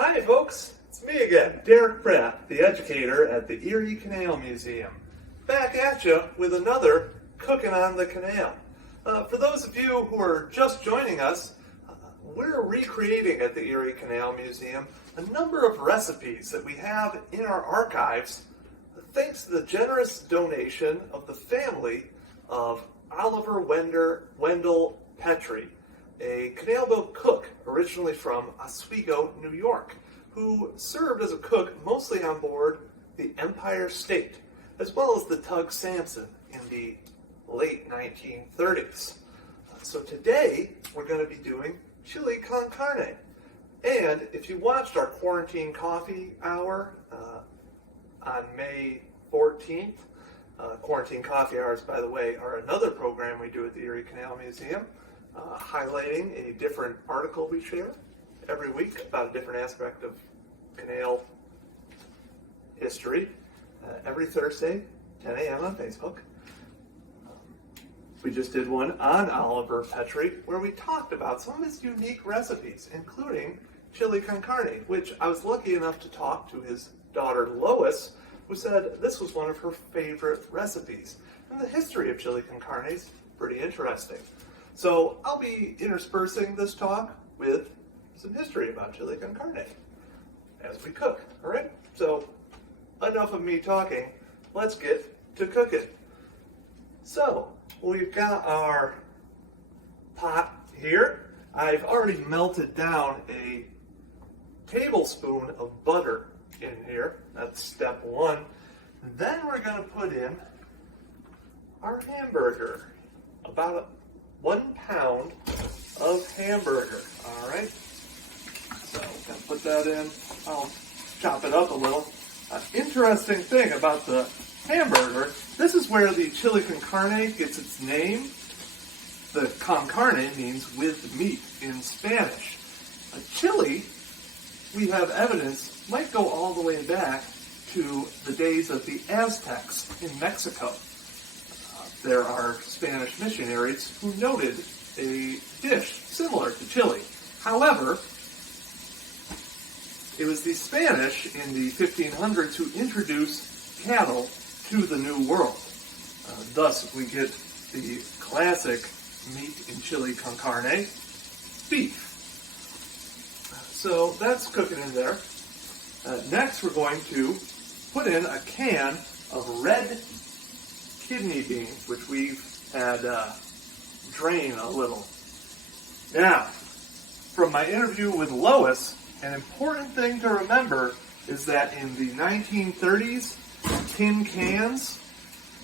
Hi folks, it's me again, Derrick Pratt, the educator at the Erie Canal Museum. Back at you with another Cookin' on the Canal. For those of you who are just joining us, we're recreating at the Erie Canal Museum a number of recipes that we have in our archives thanks to the generous donation of the family of Oliver Wendell Petrie, a canal boat cook originally from Oswego, New York, who served as a cook mostly on board the Empire State, as well as the tug Samson in the late 1930s. So today we're going to be doing chili con carne. And if you watched our quarantine coffee hour on May 14th, quarantine coffee hours, by the way, are another program we do at the Erie Canal Museum, highlighting a different article we share every week about a different aspect of canal history, every Thursday, 10 a.m. on Facebook. We just did one on Oliver Petrie where we talked about some of his unique recipes, including chili con carne, which I was lucky enough to talk to his daughter Lois, who said this was one of her favorite recipes. And the history of chili con carne is pretty interesting. So I'll be interspersing this talk with some history about chili con carne as we cook, all right? So enough of me talking, let's get to cooking. So we've got our pot here. I've already melted down a tablespoon of butter in here. That's step one. Then we're going to put in our hamburger, about 1 pound of hamburger. All right. So I'm going to put that in. I'll chop it up a little. Interesting thing about the hamburger, this is where the chili con carne gets its name. The con carne means with meat in Spanish. A chili, we have evidence, might go all the way back to the days of the Aztecs in Mexico. There are Spanish missionaries who noted a dish similar to chili. However, it was the Spanish in the 1500s who introduced cattle to the New World. Thus, we get the classic meat in chili con carne, beef. So that's cooking in there. Next, we're going to put in a can of red kidney beans, which we've had drain a little. Now, from my interview with Lois, an important thing to remember is that in the 1930s, tin cans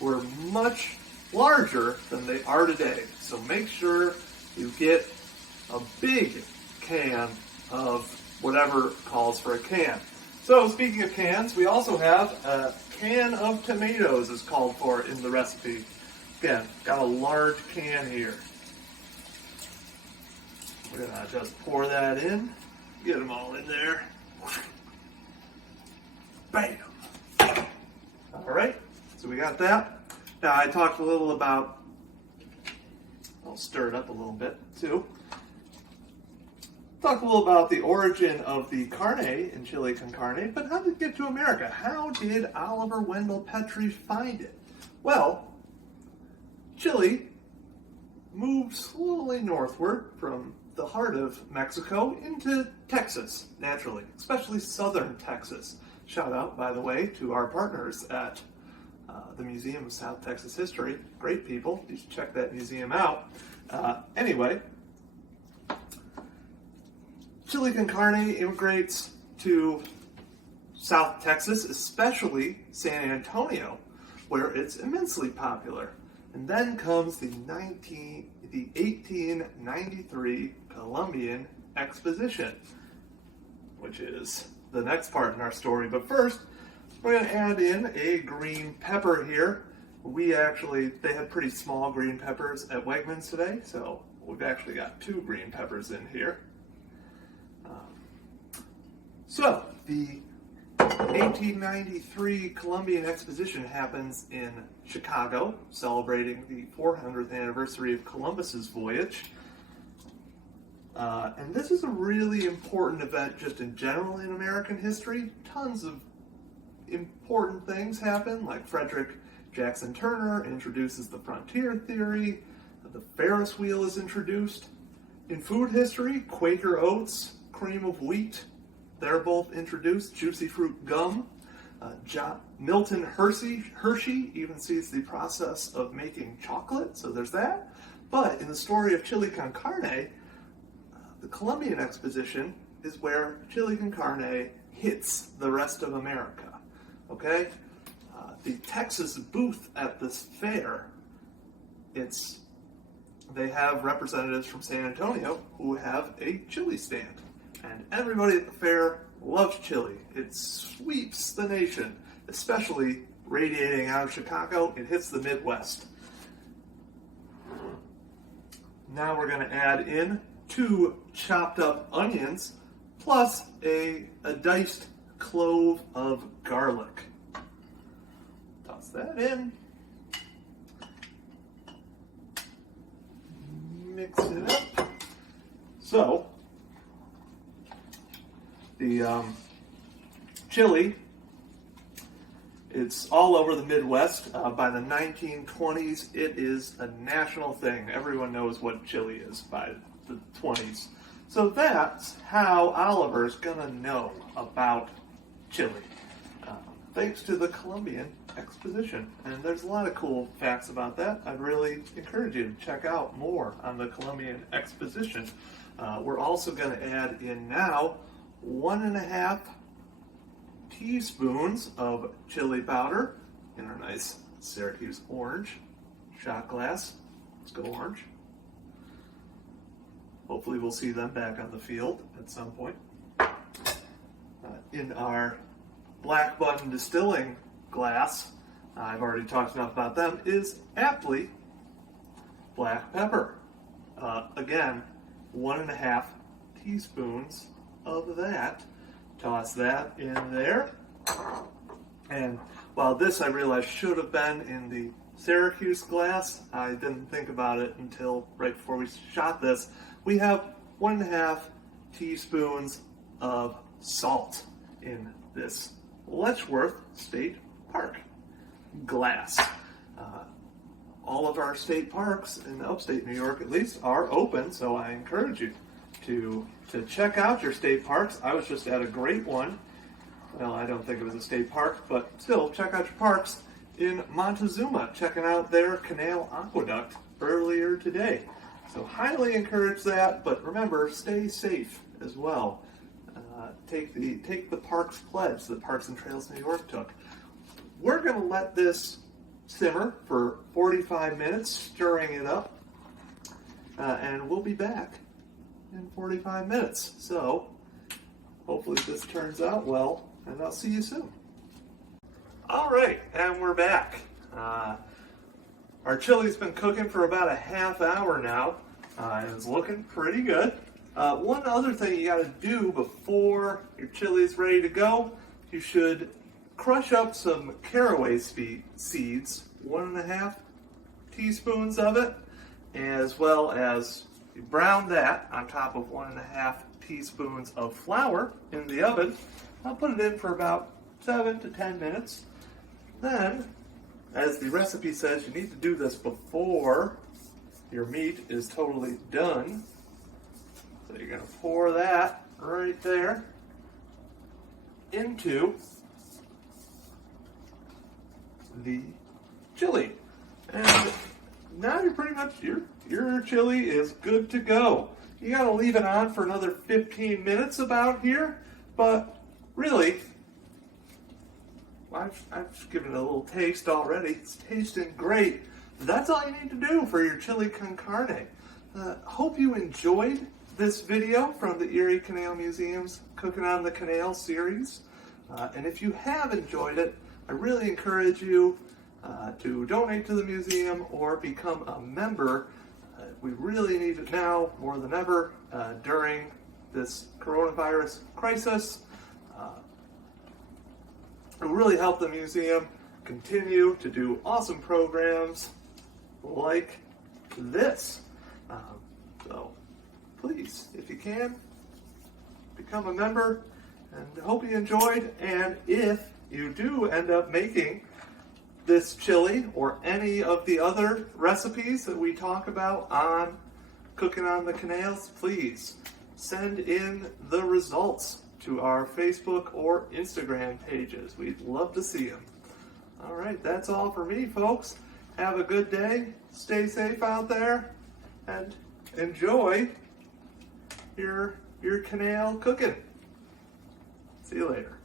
were much larger than they are today. So make sure you get a big can of whatever calls for a can. So speaking of cans, we also have a can of tomatoes is called for in the recipe. Again, got a large can here. We're going to just pour that in. Get them all in there. Bam! Alright, so we got that. Now I talked a little about, I'll stir it up a little bit too. Talked a little about the origin of the carne in chili con carne, but how did it get to America? How did Oliver Wendell Petrie find it? Well, chili moved slowly northward from the heart of Mexico into Texas, naturally, especially southern Texas. Shout out, by the way, to our partners at the Museum of South Texas History. Great people. You should check that museum out. Anyway, chili con carne immigrates to South Texas, especially San Antonio, where it's immensely popular. And then comes the 1893 Columbian Exposition, which is the next part in our story. But first, we're going to add in a green pepper here. They had pretty small green peppers at Wegmans today, so we've actually got 2 green peppers in here. So, the 1893 Columbian Exposition happens in Chicago, celebrating the 400th anniversary of Columbus's voyage. And this is a really important event just in general in American history. Tons of important things happen, like Frederick Jackson Turner introduces the frontier theory, the Ferris wheel is introduced. In food history, Quaker oats, cream of wheat, they're both introduced, juicy fruit gum. Milton Hershey even sees the process of making chocolate, so there's that. But in the story of chili con carne, the Columbian Exposition is where chili con carne hits the rest of America. Okay? The Texas booth at this fair, they have representatives from San Antonio who have a chili stand. And everybody at the fair loves chili. It sweeps the nation, especially radiating out of Chicago. It hits the Midwest. Now we're going to add in 2 chopped up onions plus a diced clove of garlic. Toss that in. Mix it up. So, the chili, it's all over the Midwest. By the 1920s, it is a national thing. Everyone knows what chili is by the 20s. So that's how Oliver's gonna know about chili, thanks to the Columbian Exposition. And there's a lot of cool facts about that. I'd really encourage you to check out more on the Columbian Exposition. We're also going to add in now 1.5 teaspoons of chili powder in our nice Syracuse orange shot glass. Let's go orange. Hopefully we'll see them back on the field at some point. In our Black Button Distilling glass, I've already talked enough about them, is aptly black pepper. Again, 1.5 teaspoons of that. Toss that in there. And while this I realized should have been in the Syracuse glass, I didn't think about it until right before we shot this. We have 1.5 teaspoons of salt in this Letchworth State Park glass. All of our state parks in upstate New York, at least, are open, so I encourage you to check out your state parks. I was just at a great one. Well, I don't think it was a state park, but still, check out your parks in Montezuma, checking out their Canal Aqueduct earlier today. So highly encourage that, but remember, stay safe as well. Take the Parks Pledge that Parks and Trails New York took. We're going to let this simmer for 45 minutes, stirring it up, and we'll be back in 45 minutes. So hopefully this turns out well, and I'll see you soon. All right, and we're back. Our chili's been cooking for about a half hour now, and it's looking pretty good. One other thing you got to do before your chili's ready to go, you should crush up some caraway seeds, 1.5 teaspoons of it, as well as brown that on top of 1.5 teaspoons of flour in the oven. I'll put it in for about 7 to 10 minutes. Then, as the recipe says, you need to do this before your meat is totally done. So you're going to pour that right there into the chili. And now you're pretty much, your chili is good to go. You got to leave it on for another 15 minutes about here, but really, I've given it a little taste already. It's tasting great. That's all you need to do for your chili con carne. Hope you enjoyed this video from the Erie Canal Museum's Cooking on the Canal series. And if you have enjoyed it, I really encourage you to donate to the museum or become a member. We really need it now more than ever during this coronavirus crisis. It will really help the museum continue to do awesome programs like this. So please, if you can, become a member, and I hope you enjoyed. And if you do end up making this chili or any of the other recipes that we talk about on Cooking on the Canals, please send in the results to our Facebook or Instagram pages. We'd love to see them. All right, that's all for me, folks. Have a good day. Stay safe out there, and enjoy your canal cooking. See you later.